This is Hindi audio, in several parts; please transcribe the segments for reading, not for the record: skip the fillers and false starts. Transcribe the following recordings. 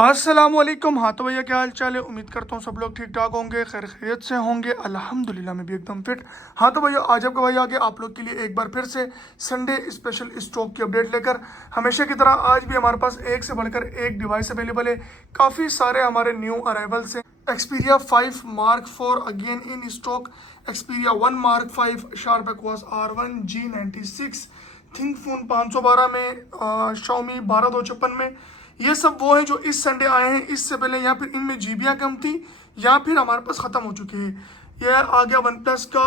अस्सलामुअलैकुम। हाँ तो भैया क्या हाल चाल है। उम्मीद करता हूँ सब लोग ठीक ठाक होंगे, खैर खैरियत से होंगे। अल्हम्दुलिल्लाह मैं भी एकदम फिट। हाँ तो भैया आज आपका भाई आगे आप लोग के लिए एक बार फिर से संडे स्पेशल स्टॉक की अपडेट लेकर हमेशा की तरह आज भी हमारे पास एक से बढ़कर एक डिवाइस अवेलेबल है। काफ़ी सारे हमारे न्यू अराइवल्स हैं। Xperia 5 Mark 4 again in stock, Xperia 1 Mark 5 sharp aqueous R1 G96, think phone 512 में, शाओमी 12256 में। ये सब वो हैं जो इस संडे आए हैं। इससे पहले या फिर इनमें जीबियाँ कम थी या फिर हमारे पास ख़त्म हो चुके हैं। यह आ गया वन प्लस का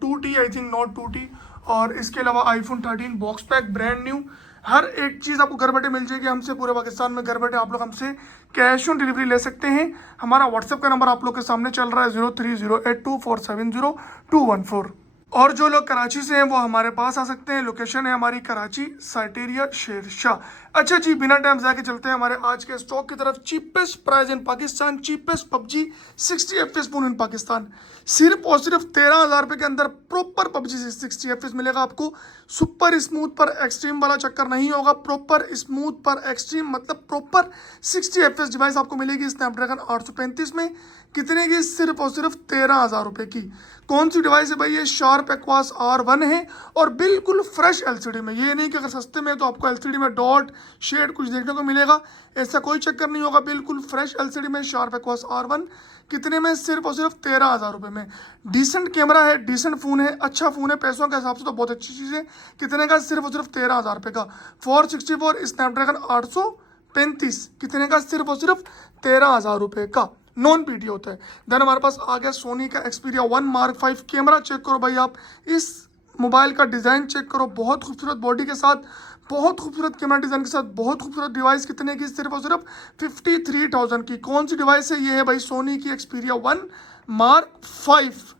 2T, I think not 2T, और इसके अलावा iPhone 13 box pack brand new. हर एक चीज़ आपको घर बैठे मिल जाएगी हमसे। पूरे पाकिस्तान में घर बैठे आप लोग हमसे कैश ऑन डिलीवरी ले सकते हैं। हमारा व्हाट्सएप का नंबर आप लोग के सामने चल रहा है 03082470 214। और जो लोग कराची से हैं वो हमारे पास आ सकते हैं। लोकेशन है हमारी कराची साइटेरिया शेरशाह। अच्छा जी, बिना टाइम जाके चलते हैं हमारे आज के स्टॉक की तरफ। Cheapest price in Pakistan, cheapest PUBG 60 FPS phone in Pakistan. सिर्फ और सिर्फ 13,000 रुपये के अंदर प्रॉपर पबजी 60 FPS मिलेगा आपको। सुपर स्मूथ पर एक्सट्रीम वाला चक्कर नहीं होगा। प्रॉपर स्मूथ पर एक्सट्रीम मतलब प्रॉपर 60 FPS डिवाइस आपको मिलेगी स्नैपड्रैगन 835 में। कितने की? सिर्फ और सिर्फ 13,000 रुपये की। कौन सी डिवाइस है भाई? ये शार्प एक्वास R1 है और बिल्कुल फ्रेश एलसीडी में। ये नहीं कि अगर सस्ते में तो आपको एलसीडी में डॉट शेड कुछ देखने को मिलेगा, ऐसा कोई चक्कर नहीं होगा। बिल्कुल फ्रेश एलसीडी में शार्प एक्वास R1। कितने में? सिर्फ और सिर्फ 13,000 रुपये में। डिसेंट कैमरा है, डिसेंट फ़ोन है, अच्छा फ़ोन है, पैसों के हिसाब से तो बहुत अच्छी चीज़ है। कितने का? सिर्फ और सिर्फ 13,000 रुपये का। 464 स्नैपड्रैगन 835 कितने का? सिर्फ और सिर्फ 13,000 रुपये का। नॉन पीटी होता है। देन हमारे पास आ गया सोनी का एक्सपीरिया 1 Mark 5। कैमरा चेक करो भाई आप, इस मोबाइल का डिज़ाइन चेक करो, बहुत खूबसूरत बॉडी के साथ, बहुत खूबसूरत कैमरा डिज़ाइन के साथ, बहुत खूबसूरत डिवाइस। कितने की? सिर्फ और सिर्फ 53,000 की। कौन सी डिवाइस है? ये है भाई सोनी की Xperia 1 Mark 5।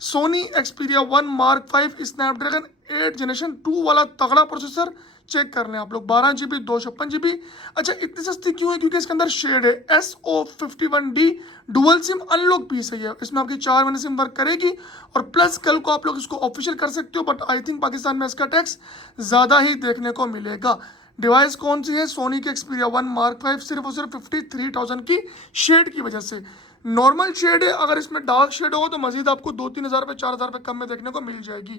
Sony Xperia 1 Mark 5 Snapdragon 8 generation 2 वाला तगड़ा प्रोसेसर। चेक कर लें आप लोग, 12 GB 256 GB। अच्छा, इतनी सस्ती क्यों है? क्योंकि इसके अंदर शेड है SO51D dual SIM unlock piece है। इसमें आपकी 4 महीने सिम वर्क करेगी और प्लस कल को आप लोग इसको ऑफिशियल कर सकते हो, बट आई थिंक पाकिस्तान में इसका टैक्स ज़्यादा ही देखने को मिलेगा। डिवाइस कौन सी है? सोनी की एक्सपीरिया 1 Mark 5, सिर्फ और सिर्फ 53,000 की शेड की वजह से। नॉर्मल शेड है, अगर इसमें डार्क शेड होगा तो मजीद आपको 2-3 हज़ार रुपये 4,000 रुपये कम में देखने को मिल जाएगी।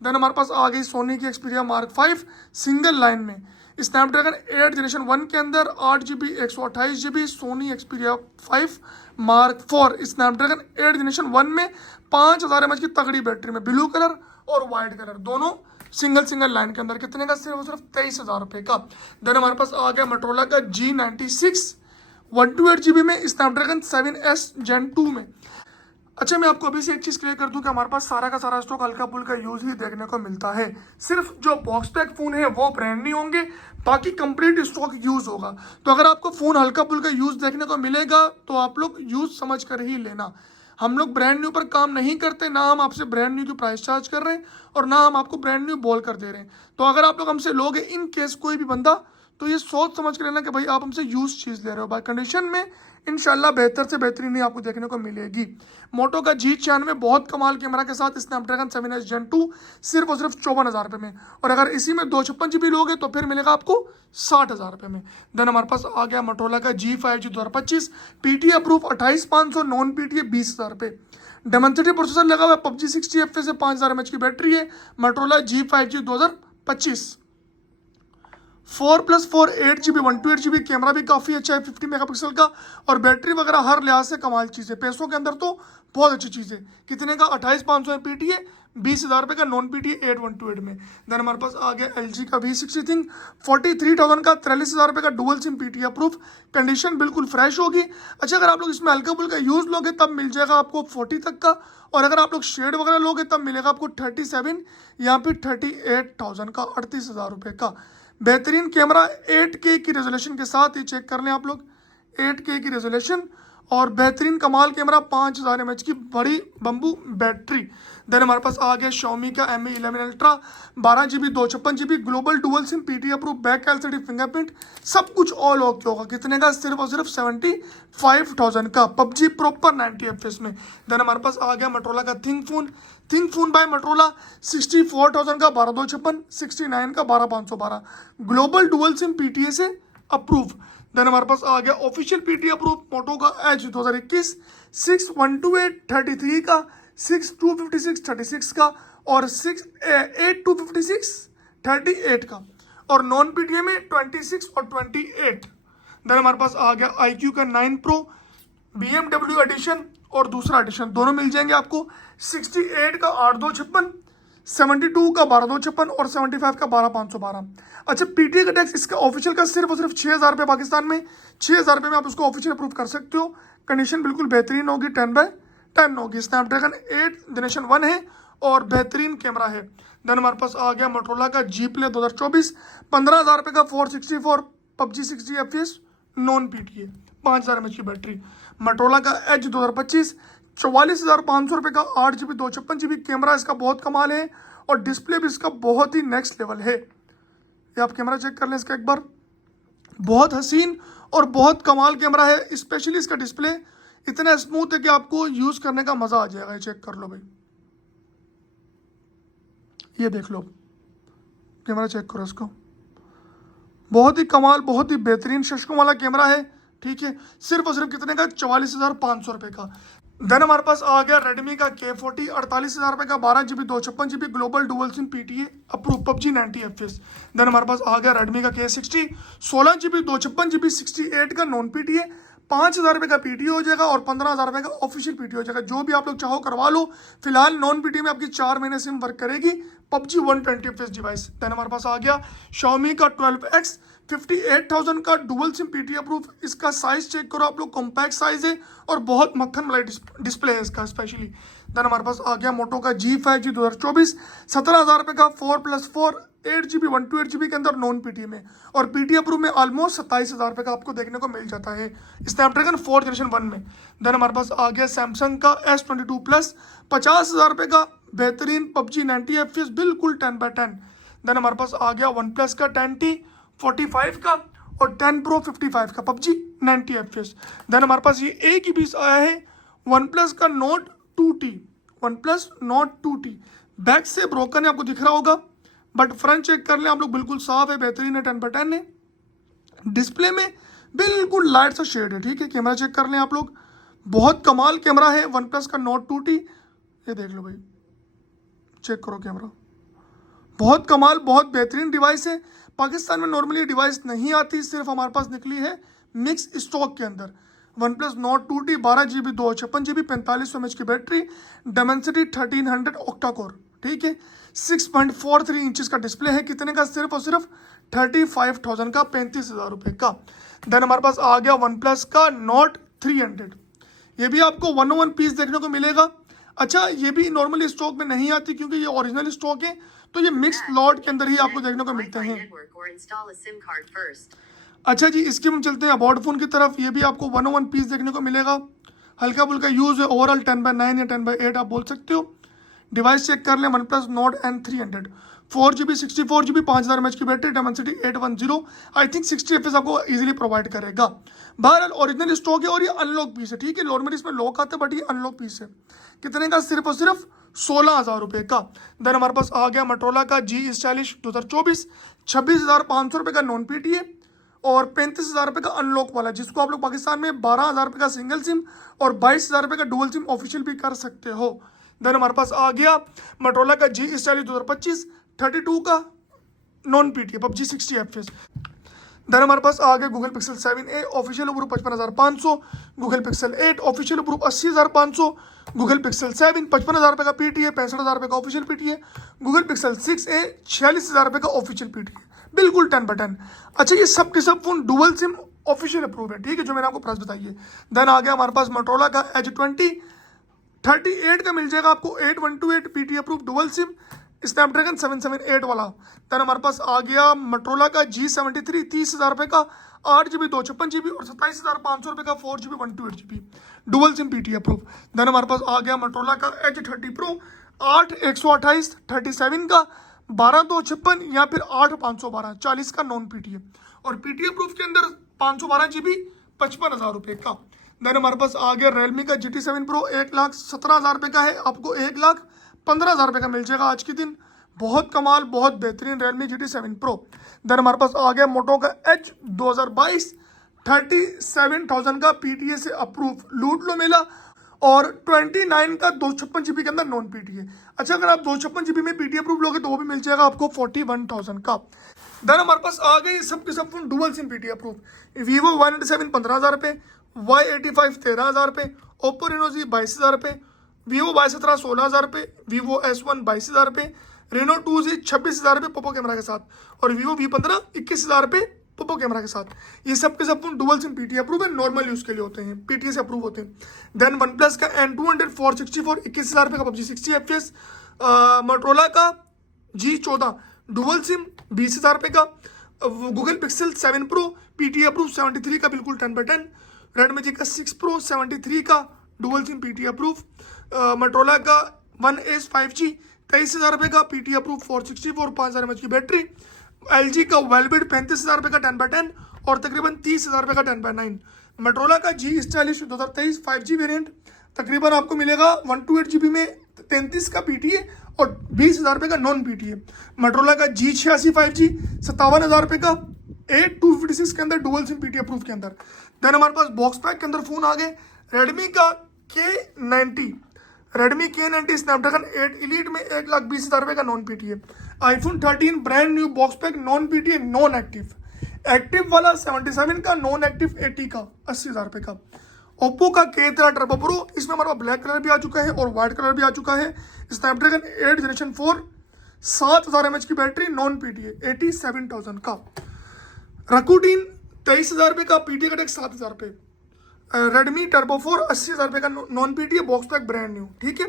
देन हमारे पास आ गई सोनी की एक्सपीरिया Mark 5 सिंगल लाइन में स्नैपड्रैगन 8 जनरेशन 1 के अंदर 8 GB 128 GB। Sony Xperia 5 Mark 4 Snapdragon 8 generation 1 में 5,000 mAh की तगड़ी बैटरी में, ब्लू कलर और वाइट कलर दोनों सिंगल लाइन के अंदर। कितने का? सिर्फ और सिर्फ 23,000 रुपये का। देन हमारे पास आ गया मोटोरोला का G96 128 GB में स्नैपड्रैगन 7S Gen 2 में। अच्छा, मैं आपको अभी से एक चीज़ क्लियर कर दूं कि हमारे पास सारा का सारा स्टॉक हल्का फुल्का यूज़ ही देखने को मिलता है। सिर्फ जो बॉक्स पैक फ़ोन है वो ब्रांड नहीं होंगे, बाकी कंप्लीट स्टॉक यूज़ होगा। तो अगर आपको फ़ोन हल्का फुल्का यूज़ देखने को मिलेगा तो आप लोग यूज़ समझ कर ही लेना। हम लोग ब्रांड न्यू पर काम नहीं करते, ना हम आपसे ब्रांड न्यू की प्राइस चार्ज कर रहे हैं और ना हम आपको ब्रांड न्यू बोल कर दे रहे हैं। तो अगर आप लोग हमसे लोगे इन केस कोई भी बंदा, तो ये सोच समझ कर लेना कि भाई आप हमसे यूज चीज़ ले रहे हो। बाय कंडीशन में इंशाल्लाह बेहतर से बेहतरीन ही आपको देखने को मिलेगी। मोटो का G96 बहुत कमाल कैमरा के साथ स्नैपड्रैगन 7S Gen 2 सिर्फ और सिर्फ 54,000 रुपये में। और अगर इसी में 256 GB लोगे तो फिर मिलेगा आपको 60,000 रुपये में। देन हमारे पास आ गया मोटोरोला का G5G 2025 PTA approve 28,500, non PTA 20,000 रुपये। डेमोन्स्ट्रेटिव प्रोसेसर लगा हुआ है, पबजी 60 FPS से 5,000 mAh की बैटरी है। Motorola G5G 2025 4+4 8 GB 128 GB। Camera भी काफ़ी अच्छा है 50 मेगापिक्सल का, और बैटरी वगैरह हर लिहाज से कमाल चीज़ है। पैसों के अंदर तो बहुत अच्छी चीज़ है। कितने का? 28,500 है PTA, 20,000 रुपये का नॉन PTA 8/128 में। देन हमारे पास आ गया LG का V60 थिंग 43,000 का, 43,000 रुपये का dual SIM PTA approve, condition बिल्कुल फ्रेश होगी। अच्छा, अगर आप लोग इसमें हल्का फुल्का यूज़ लोगे तब मिल जाएगा आपको 40 तक का, और अगर आप लोग शेड वगैरह लोगे तब मिलेगा आपको 37 या फिर 38,000 का, 38,000 रुपये का। बेहतरीन कैमरा 8K की रेजोल्यूशन के साथ, ये चेक कर लें आप लोग, 8K की रेजोल्यूशन और बेहतरीन कमाल कैमरा, 5,000 mAh की बड़ी बम्बू बैटरी। देन हमारे पास आ गया Xiaomi का Mi 11 Ultra 12 GB 256 GB global dual SIM PTA approve, back LCD fingerprint, सब कुछ ऑल ओके होगा। कितने का? सिर्फ और सिर्फ 75,000 का। पबजी प्रॉपर 90 FPS में। देन हमारे पास आ गया मोटोरोला का थिंक फोन बाय मोटोरोला 64,000 का 12/256, 69 का 12,512 ग्लोबल डुअल सिम PTA से अप्रूव। देन हमारे पास आ गया ऑफिशियल पीटी अप्रूव मोटो का एज 2021 6128 33 का 6256 36 का और 8256 38 का और नॉन पीटीए में 26 और 28। देन हमारे पास आ गया IQ का 9 प्रो BMW एडिशन और दूसरा एडिशन दोनों मिल जाएंगे आपको 68 का 8256 72 का 12256 और 75 का 12512। अच्छा पीटीए का टैक्स इसका ऑफिशियल का सिर्फ और सिर्फ 6000 रुपये पाकिस्तान में 6000 रुपये में आप उसको ऑफिशियल अप्रूव कर सकते हो। कंडीशन बिल्कुल बेहतरीन होगी 10/10 होगी। स्नैपड्रैगन 8 जनरेशन 1 है और बेहतरीन कैमरा है। देन हमारे पास आ गया मोटोरोला का G Play 2024 15,000 रुपये का 464 PUBG 60 FPS non PTA 5000 mAh की बैटरी। मोटोरोला का एज 2025 44,500 रुपये का 8GB 256GB कैमरा इसका बहुत कमाल है और डिस्प्ले भी इसका बहुत ही नेक्स्ट लेवल है। ये आप कैमरा चेक कर लें इसका एक बार, बहुत हसीन और बहुत कमाल कैमरा है। स्पेशली इसका डिस्प्ले इतना स्मूथ है कि आपको यूज़ करने का मज़ा आ जाएगा। ये चेक कर लो भाई, ये देख लो कैमरा चेक करो इसको, बहुत ही कमाल बहुत ही बेहतरीन शशकों वाला कैमरा है। ठीक है, सिर्फ और सिर्फ कितने का 44,500 रुपये का। देन हमारे पास आ गया रेडमी का K40 48,000 रुपये का 12GB 256GB global dual SIM PTA approve PUBG 90 FPS। Then हमारे पास आ गया रेडमी का K60 16GB 256GB 68 का नॉन पीटीए 5,000 रुपये का पीटीए हो जाएगा और 15,000 रुपये का ऑफिशियल पीटीए हो जाएगा। जो भी आप लोग चाहो करवा लो। फिलहाल नॉन पीटीए में आपकी 4 महीने सिम वर्क करेगी PUBG 120 FPS डिवाइस। देन हमारे पास आ गया Xiaomi का 12X 58,000 का डुअल सिम पीटीए अप्रूव। इसका साइज चेक करो आप लोग, कॉम्पैक्ट साइज है और बहुत मक्खन वाला डिस्प्ले है इसका स्पेशली। देन हमारे पास आ गया मोटो का G5G 2024 17,000 रुपये का 4+4 8GB 128GB के अंदर नॉन पीटीए में और पीटीए अप्रूव में ऑलमोस्ट 27,000 रुपये का आपको देखने को मिल जाता है स्नैपड्रैगन 4 जनरेशन 1 में। देन हमारे पास आ गया सैमसंग का S22 प्लस 50,000 रुपये का बेहतरीन PUBG 90 FPS बिल्कुल 10/10। देन हमारे पास आ गया वन प्लस का 10T 45 का और 10 Pro 55 का PUBG 90 FPS। देन हमारे पास ये एक ही पीस आया है वन प्लस का Note 2T, one plus Note 2T back से ब्रोकन है आपको दिख रहा होगा, बट फ्रंट चेक कर लें आप लोग बिल्कुल साफ है, बेहतरीन है, 10/10 है। डिस्प्ले में बिल्कुल लाइट सा शेड है। ठीक है, कैमरा चेक कर लें आप लोग, बहुत कमाल कैमरा है वन प्लस का Note 2T। ये देख लो भाई, चेक करो कैमरा, बहुत कमाल बहुत बेहतरीन डिवाइस है। पाकिस्तान में नॉर्मली डिवाइस नहीं आती, सिर्फ हमारे पास निकली है मिक्स स्टॉक के अंदर। One plus Note 2T 12GB 256GB 4500 mAh की बैटरी, Dimensity 1300 ऑक्टा कोर। ठीक है, 6.43 इंचेस का डिस्प्ले है। कितने का? सिर्फ और सिर्फ 35,000 का, 35,000 रुपये का। देन हमारे पास आ गया वन प्लस का Note 300। ये भी आपको 101 पीस देखने को मिलेगा। अच्छा, ये भी नॉर्मली स्टॉक में नहीं आती क्योंकि ये ओरिजिनल स्टॉक है, तो ये मिक्स लॉट के अंदर ही आपको देखने को मिलते हैं। अच्छा जी, इसके हम चलते हैं अबाउट फोन की तरफ। ये भी आपको 101 पीस देखने को मिलेगा। हल्का फुल्का यूज़ है, ओवरऑल 10/9 या 10/8 आप बोल सकते हो। डिवाइस चेक कर लें, one plus Note N300 4GB 64GB 5000 mAh की battery, Dimensity 810। I think 60 FPS आपको इजीली प्रोवाइड करेगा। बहरहाल ओरिजिनल स्टॉक है और ये अनलॉक पीस है। ठीक है, नॉर्मली इसमें लॉक आता है बट ये अनलॉक पीस है। कितने का? सिर्फ और सिर्फ 16,000 रुपये का। देन हमारे पास आ गया मोटोरोला का G Stylish 2024 26,500 रुपये का नॉन पीटीए और 35,000 रुपये का अनलॉक वाला, जिसको आप लोग पाकिस्तान में 12,000 रुपये का सिंगल सिम और 22,000 रुपये का डुअल सिम ऑफिशियल भी कर सकते हो। देन हमारे पास आ गया मोटोरोला का G Stylish 2025 32 का non PTA PUBG 60 FPS। Then हमारे पास आ गया Google Pixel 7a official approve 55,500, Google Pixel 8 official approve 80,500, Google Pixel 7 55,000 रुपये का पीटीए 65,000 रुपये का official PTA, Google pixel 6a 46,000 रुपये का ऑफिशियल पीटीए, बिल्कुल 10/10। अच्छा, ये सब के सब phone dual SIM official approve है। ठीक है, जो मैंने आपको प्राइस बताई है। देन आ गया हमारे पास मोटोरोला का Edge 38 का मिल जाएगा आपको 8128 PTA approve dual SIM Snapdragon 778 वाला। देन हमारे पास आ गया मोटोरोला का G73 30,000 रुपये का 8GB 256GB और 27,500 रुपये का 4GB 128GB dual SIM PTA approve. Then हमारे पास आ गया मोटोरोला का Edge 30 Pro 8 128 37 का 12,256 या फिर 8 512 40 का नॉन पीटीए और पीटीए अप्रूव के अंदर 512GB 55,000 रुपये का। देन हमारे पास आ गया Realme का GT7 Pro 1,17,000 रुपये का है, आपको 1,15,000 रुपये का मिल जाएगा आज के दिन। बहुत कमाल बहुत बेहतरीन Realme GT7 Pro। देन हमारे पास आ गया मोटो का Edge 2022 37,000 का PTA से अप्रूव लूट लो मेला, और 29 का 256 GB के अंदर नॉन PTA। अच्छा, अगर आप 256 GB में PTA अप्रूव लोगे तो वो भी मिल जाएगा आपको 41,000 का। देन हमारे पास आ गई सब के सब phone dual SIM PTA approve. Vivo Y97 15,000 रुपये, Y85 13,000 रुपये, ओप्पो रेनो Z 22,000 रुपये, वीवो Y17 16,000 रुपये, वीवो S1 22,000 रुपये, रेनो 2Z 26,000 रुपये पोको कैमरा के साथ, और वीवो V15 21,000 रुपये पोको कैमरा के साथ। ये सब के सब phone dual SIM PTA approve है, नॉर्मल यूज के लिए होते हैं, PTA से अप्रूव होते हैं। देन वन प्लस का N200 464 21,000 रुपये का PUBG 60 FPS, मोटरोला का G14 डुअल सिम 20,000 रुपये का, Google Pixel 7 Pro PTA approve 73 का बिल्कुल 10/10, रेडमी जी का 6 Pro 73 का dual SIM PTA approve, Motorola का 1S 5G 23,000 रुपये का PTA अप्रूव 464 5,000 mAh की बैटरी, LG का वेलबिट 35,000 रुपये का 10/10 और तकरीबन 30,000 रुपये का 10/9, मोटरोला का G40 2023 5G वेरिएंट तकरीबन आपको मिलेगा 128 GB में 33 का PTA और 20,000 रुपये का नॉन PTA। मोटरोला का G86 5G 57,000 रुपये का 8256 के अंदर डुअल सिम PTA अप्रूव के अंदर। देन हमारे पास बॉक्स पैक के अंदर फोन आ गए रेडमी का K90 स्नैपड्रैगन 8 एलीट में 1,20,000 रुपये का non PTA। IPhone 13 brand new box pack non PTA non active वाला 77 का, नॉन एक्टिव 80 का 80,000 रुपये का। ओप्पो का K13 टर्बो प्रो, इसमें हमारे पास ब्लैक कलर भी आ चुका है और व्हाइट कलर भी आ चुका है। स्नैपड्रैगन 8 जनरेशन 4 7,000 mAh की बैटरी नॉन PTA 87,000 का। रकूटीन 23,000 रुपये का, PTA का टैक्स 7,000 रुपये। रेडमी टर्बो 4 80,000 रुपये का non PTA box pack brand new, ठीक है।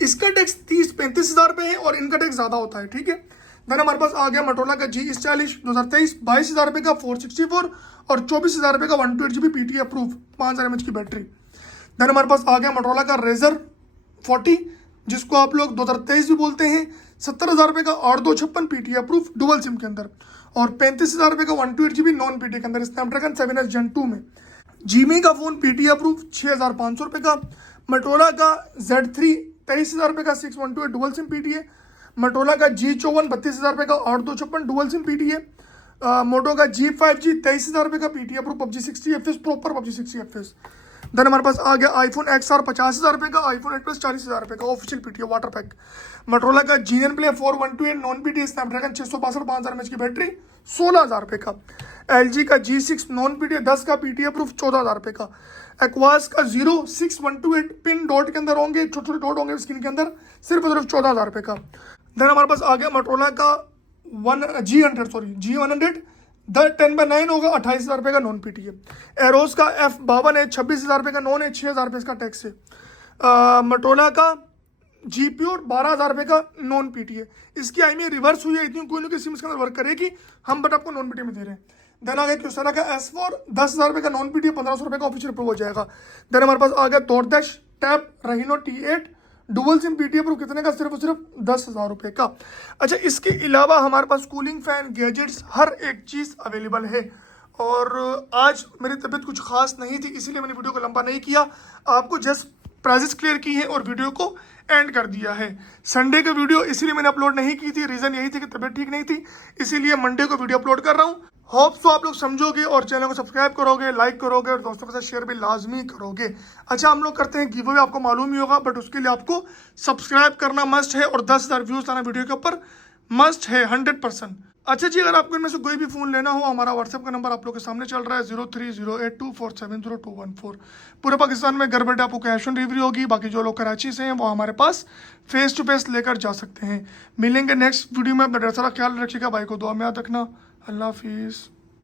इसका टैक्स 30-35,000 रुपये है और इनका टैक्स ज़्यादा होता है, ठीक है। देन हमारे पास आ गया मोटरोला का G40 2023 22,000 रुपये का 464 और 24,000 रुपये का 128 GB PTA अप्रूव 5,000 mAh की बैटरी। देन हमारे पास आ गया मोटरोला का Razr 40 जिसको आप लोग 2023 भी बोलते हैं, 70,000 रुपये का 8256 PTA अप्रूव डुअल सिम के अंदर, और 35,000 रुपये का 128 GB नॉन PTA के अंदर स्नैपड्रैगन 7S Gen 2 में। जीमी का फोन PTA अप्रूव 6,500 रुपये का। मोटरोला का Z3 23,000 रुपये का 612 डुअल सिम PTA। मोटरोला का G54 32,000 रुपये का 8256 डुअल सिम PTA। मोटो का G5G 23,000 रुपये का PTA approve PUBG 60 FPS proper PUBG 60 FPS। Then हमारे पास आ गया आईफोन XR 50,000 रुपये का, आईफोन 8 Plus 40,000 रुपये का official PTA water pack. Motorola का GN Play 412 non PTA Snapdragon 662 5,000 mAh की बैटरी 16,000 रुपये का। LG का G6 नॉन PTA 10 का PTA अप्रूव 14,000 रुपये का। एक्वास का 06-128 पिन डॉट के अंदर होंगे, छोटे छोटे डॉट होंगे स्क्रीन के अंदर, सिर्फ 14,000 रुपये का। देन हमारे पास आ गया मोटरोला का G100 10/9 होगा 28,000 रुपये का नॉन PTA। एरोस का F52 है 26,000 रुपये का नॉन है, 6,000 रुपये इसका टैक्स है। मोटरोला का G Pure 12,000 रुपये का नॉन PTA। इसकी IMEI रिवर्स हुई है, इतनी कोई नहीं कि सिम इसके अंदर वर्क करेगी, हम बट आपको नॉन PTA में दे रहे हैं। देन आ गया क्यूसारा का S4 10,000 रुपये का नॉन PTA 1,500 रुपये का ऑफिशियल अप्रूव हो जाएगा। देन हमारे पास आ गया DoorDash tab Rhino T8 dual SIM PTA approve कितने का, सिर्फ और सिर्फ 10,000 रुपये का। अच्छा, इसके अलावा हमारे पास कूलिंग फैन गैजेट्स हर एक चीज़ अवेलेबल है। और आज मेरी तबीयत कुछ खास नहीं थी, इसीलिए मैंने वीडियो को लंबा नहीं किया, आपको जस्ट प्राइजेस क्लियर की है और वीडियो को एंड कर दिया है। संडे का वीडियो इसीलिए मैंने अपलोड नहीं की थी, रीज़न यही थी कि तबीयत ठीक नहीं थी, इसीलिए मंडे को वीडियो अपलोड कर रहा हूँ। होप सो आप लोग समझोगे और चैनल को सब्सक्राइब करोगे, लाइक करोगे और दोस्तों के साथ शेयर भी लाजमी करोगे। अच्छा, हम लोग करते हैं गिव अवे, आपको मालूम ही होगा, बट उसके लिए आपको सब्सक्राइब करना मस्ट है और 10,000 व्यूज़ लाना वीडियो के ऊपर मस्ट है 100%। अच्छा जी, अगर आपको इनमें से कोई भी फ़ोन लेना हो, हमारा व्हाट्सएप का नंबर आप लोग के सामने चल रहा है 03082470 पूरे पाकिस्तान में घर बैठे आपको कैश ऑन डिलीवरी होगी। बाकी जो लोग कराची से हैं वो हमारे पास फेस टू फेस लेकर जा सकते हैं। मिलेंगे नेक्स्ट वीडियो में, अपना ढेर सारा ख्याल रखिएगा, भाई को दुआ में याद रखना। अल्लाह हाफिज़।